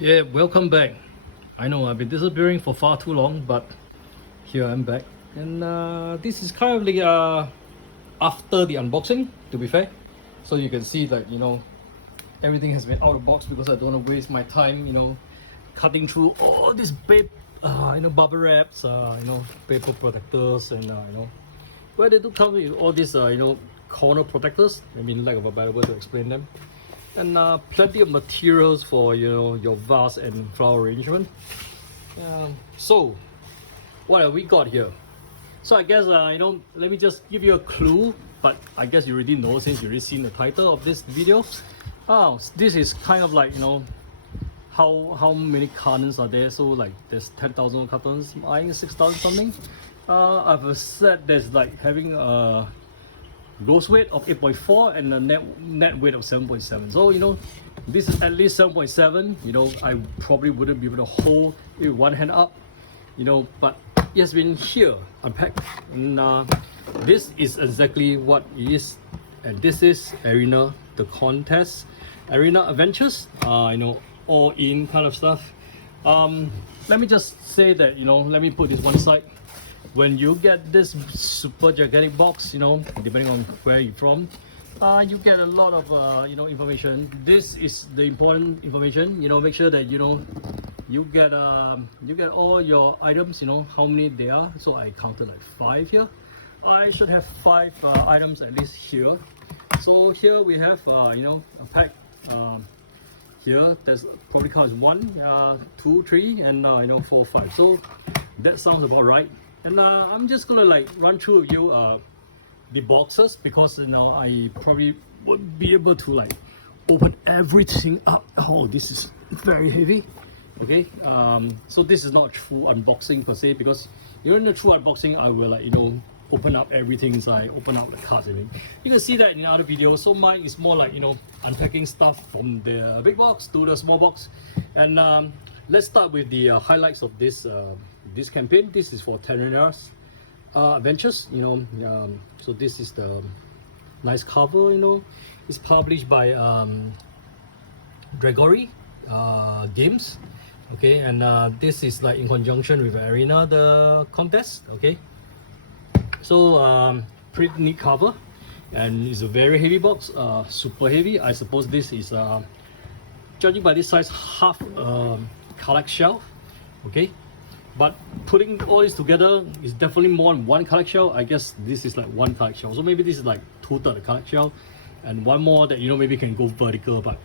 Yeah, welcome back. I know I've been disappearing for far too long, but here I'm back. And this is kind of like after the unboxing, to be fair. So you can see that, everything has been out of box because I don't want to waste my time, cutting through all these bubble wraps, paper protectors, and, where they do come with all these, corner protectors. I mean, lack of a better way to explain them. And plenty of materials for your vase and flower arrangement. So what have we got here? So I guess let me just give you a clue, but I guess you already know since you already seen the title of this video. This is kind of like how many cartons are there. So like there's 10,000 cartons, I think 6,000 something. I've said there's like having a gross weight of 8.4 and a net weight of 7.7. So this is at least 7.7. I probably wouldn't be able to hold it with one hand up, but it has been here unpacked, and this is exactly what it is. And this is Arena the contest, Arena Adventures, all in kind of stuff. Let me just say that, let me put this one side. When you get this super gigantic box, depending on where you're from, you get a lot of information. This is the important information. Make sure that you get all your items. How many they are. So I counted like 5 here. I should have 5 items at least here. So here we have a pack. Here there's probably counts 1, 2, 3, and 4, 5. So that sounds about right. And I'm just gonna run through with you the boxes, because I probably won't be able to open everything up. Oh, this is very heavy. Okay, so this is not a true unboxing per se, because in the true unboxing I will open up everything inside, open out the cards. You can see that in other videos. So mine is more like unpacking stuff from the big box to the small box. And let's start with the highlights of this this campaign. This is for Tanares Adventures. So this is the nice cover. It's published by Gregory Games. Okay, and this is in conjunction with Arena the contest. Okay, so pretty neat cover, and it's a very heavy box, super heavy. I suppose this is judging by this size, half collect shelf. Okay, but putting all this together is definitely more than one collect shelf. I guess this is like one collect shelf, so maybe this is like 2/3 collect shelf, and one more that maybe can go vertical. But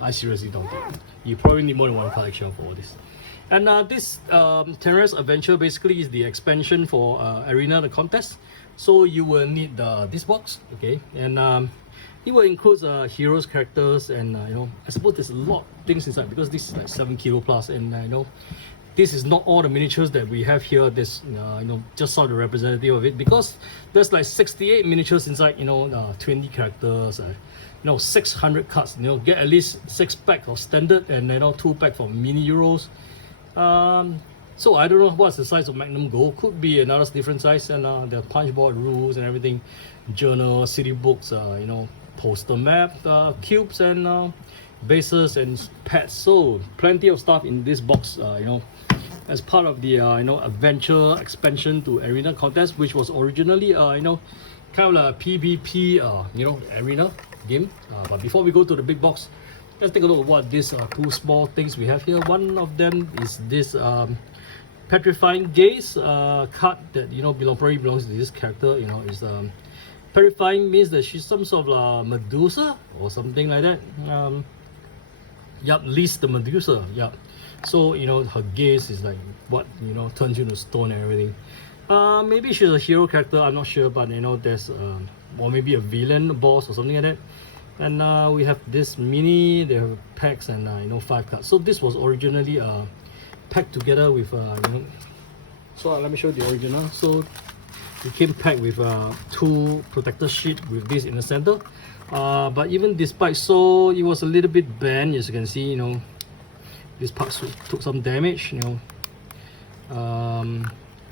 I seriously don't think you probably need more than one collect shelf for all this. And this Tanares Adventure basically is the expansion for Arena the contest. So you will need this box. Okay, and it will include heroes, characters, and I suppose there's a lot of things inside, because this is like 7 kilo plus, and this is not all the miniatures that we have here. This just saw the representative of it, because there's like 68 miniatures inside. 20 characters, 600 cards. Get at least 6 packs of standard, and 2 packs for mini Euros. So I don't know what's the size of Magnum Gold. Could be another different size, and the punch board rules and everything, journal, city books, poster map, cubes, and bases and pets. So plenty of stuff in this box. As part of the adventure expansion to Arena contest, which was originally kind of like a PvP arena game. But before we go to the big box, let's take a look at what these 2 small things we have here. One of them is this Petrifying Gaze card that probably belongs to this character. Is petrifying means that she's some sort of Medusa or something like that. Yep, Lise the Medusa. Yep. So her gaze is like what turns you into stone and everything. Maybe she's a hero character, I'm not sure, but there's or maybe a villain boss or something like that. And we have this mini, they have packs, and 5 cards. So this was originally packed together with so let me show you the original. So it came packed with 2 protector sheet with this in the center. But even despite so, it was a little bit bent, as you can see. This part took some damage,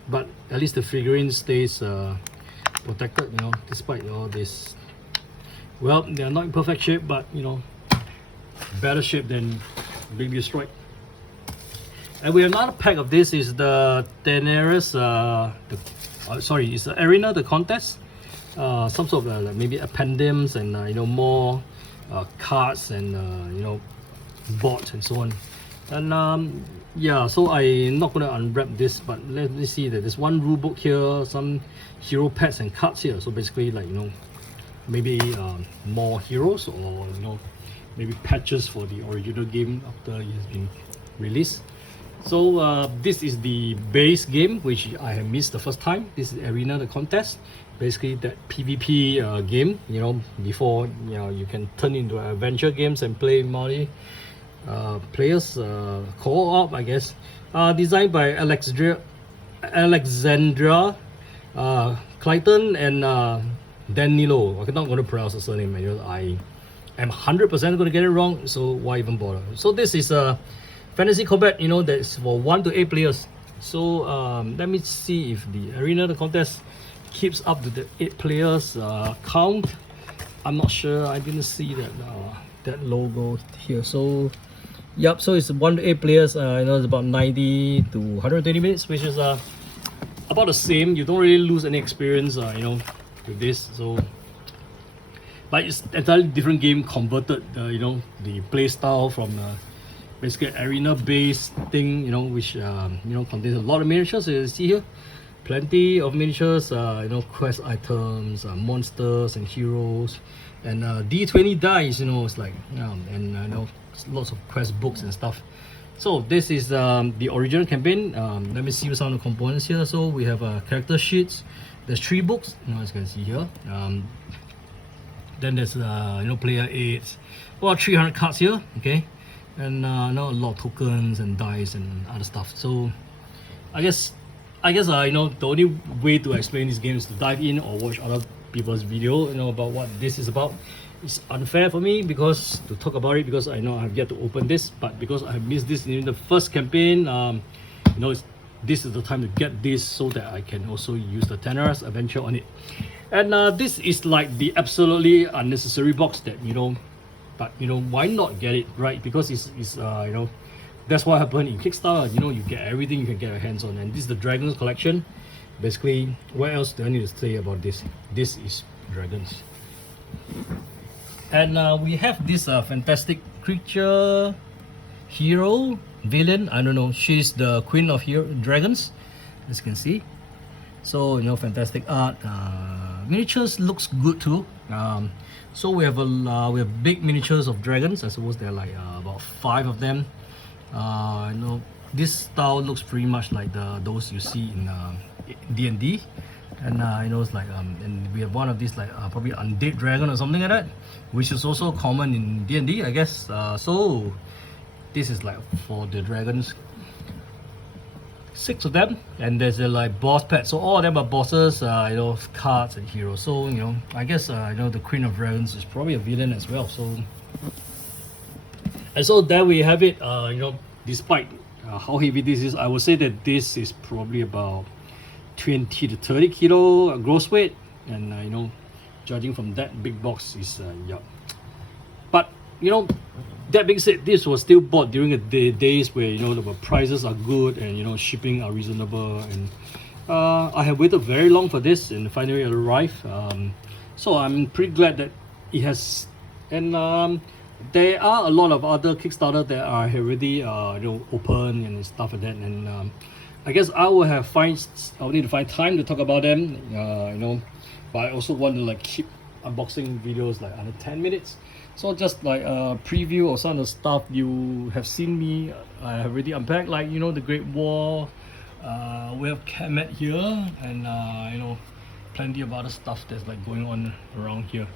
but at least the figurine stays protected, despite all this. Well, they are not in perfect shape, but better shape than being destroyed. And we have another pack of this. Is the Tanares, sorry, it's the Arena, the contest. Some sort of like maybe addendums and you know, more cards and you know, boards and so on. And yeah, so I'm not gonna unwrap this, but let me see that there's one rule book here, some hero packs and cards here. So basically, like, you know, maybe more heroes, or you know, maybe patches for the original game after it has been released. So this is the base game, which I have missed the first time. This is Arena, the contest. Basically that PvP game, you know, before, you know, you can turn into adventure games and play multi players co-op, I guess. Designed by Alexandra Clayton and Danilo. I'm not going to pronounce the surname because I am 100% going to get it wrong, so why even bother? So this is a fantasy combat, you know, that's for 1 to 8 players. So let me see if the Arena, the contest, keeps up to the 8 players count. I'm not sure, I didn't see that that logo here. So yep, so it's 1 to 8 players. You know, it's about 90 to 120 minutes, which is about the same. You don't really lose any experience, you know, with this. So, but it's entirely different game, converted, you know, the play style from basically arena based thing, you know, which you know, contains a lot of miniatures. You see here, plenty of miniatures, you know, quest items, monsters and heroes, and D20 dice, you know, it's like, and I know lots of quest books and stuff. So this is the original campaign. Let me see some of the components here. So we have character sheets. There's 3 books, you know, as you can see here. Then there's you know, player aids. Well, 300 cards here, okay, and you know, a lot of tokens and dice and other stuff. So I guess you know, the only way to explain this game is to dive in or watch other people's video, you know, about what this is about. It's unfair for me because to talk about it, because I know I have yet to open this, but because I missed this in the first campaign, you know, this is the time to get this so that I can also use the Tanares adventure on it. And this is like the absolutely unnecessary box that, you know, but you know, why not get it, right? Because it's you know, that's what happened in Kickstarter. You know, you get everything you can get your hands on, and this is the Dragons collection. Basically, what else do I need to say about this? This is Dragons. And we have this fantastic creature, hero, villain, I don't know, she's the queen of dragons, as you can see. So, you know, fantastic art. Miniatures looks good too. So we have big miniatures of dragons. I suppose there are like about 5 of them. You know, this style looks pretty much like those you see in D&D. And you know, it's like and we have one of these, like probably undead dragon or something like that, which is also common in D&D, I guess. So this is like for the dragons, 6 of them, and there's a like boss pet. So all of them are bosses, you know, cards and heroes. So, you know, I guess you know, the Queen of Dragons is probably a villain as well. So, and so there we have it. You know, despite how heavy this is, I would say that this is probably about 20 to 30 kilo gross weight, and you know, judging from that big box is yeah. But you know, that being said, this was still bought during the days where, you know, the prices are good and, you know, shipping are reasonable, and I have waited very long for this and finally it arrived. So I'm pretty glad that it has. And there are a lot of other Kickstarter that are already you know, open and stuff like that, and I guess I'll need to find time to talk about them, you know, but I also want to like keep unboxing videos like under 10 minutes. So just like a preview of some of the stuff you have seen me, I have already unpacked, like, you know, the Great Wall, we have Kemet here, and you know, plenty of other stuff that's like going on around here.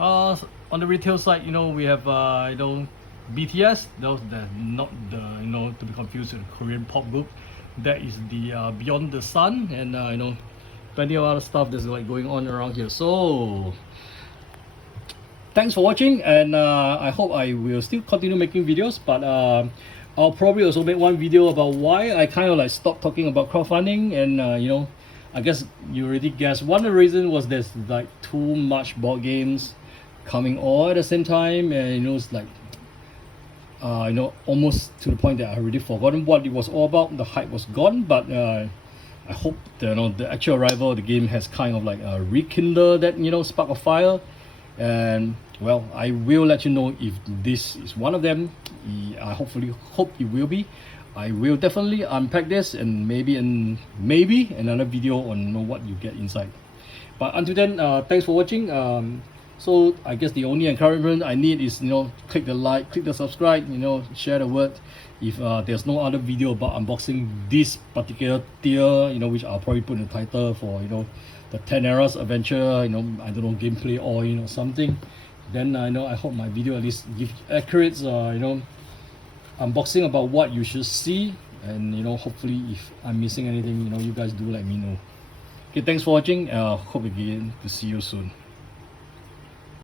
On the retail side, you know, we have you know, BTS, those that not the, you know, to be confused with the Korean pop group. That is the Beyond the Sun, and you know, plenty of other stuff that's like going on around here. So thanks for watching, and I hope I will still continue making videos, but I'll probably also make one video about why I kind of like stopped talking about crowdfunding. And you know, I guess you already guessed, one of the reasons was there's like too much board games coming all at the same time, and you know, it's like you know, almost to the point that I already forgotten what it was all about. The hype was gone, but I hope that, you know, the actual arrival of the game has kind of like rekindled that, you know, spark of fire. And well, I will let you know if this is one of them. I hopefully hope it will be. I will definitely unpack this and maybe another video on, you know, what you get inside. But until then, thanks for watching. So I guess the only encouragement I need is, you know, click the like, click the subscribe, you know, share the word. If there's no other video about unboxing this particular tier, you know, which I'll probably put in the title for, you know, the Tanares adventure, you know, I don't know, gameplay or, you know, something, then I know, I hope my video at least give accurate, you know, unboxing about what you should see. And, you know, hopefully if I'm missing anything, you know, you guys do let me know. Okay, thanks for watching. Hope again to see you soon.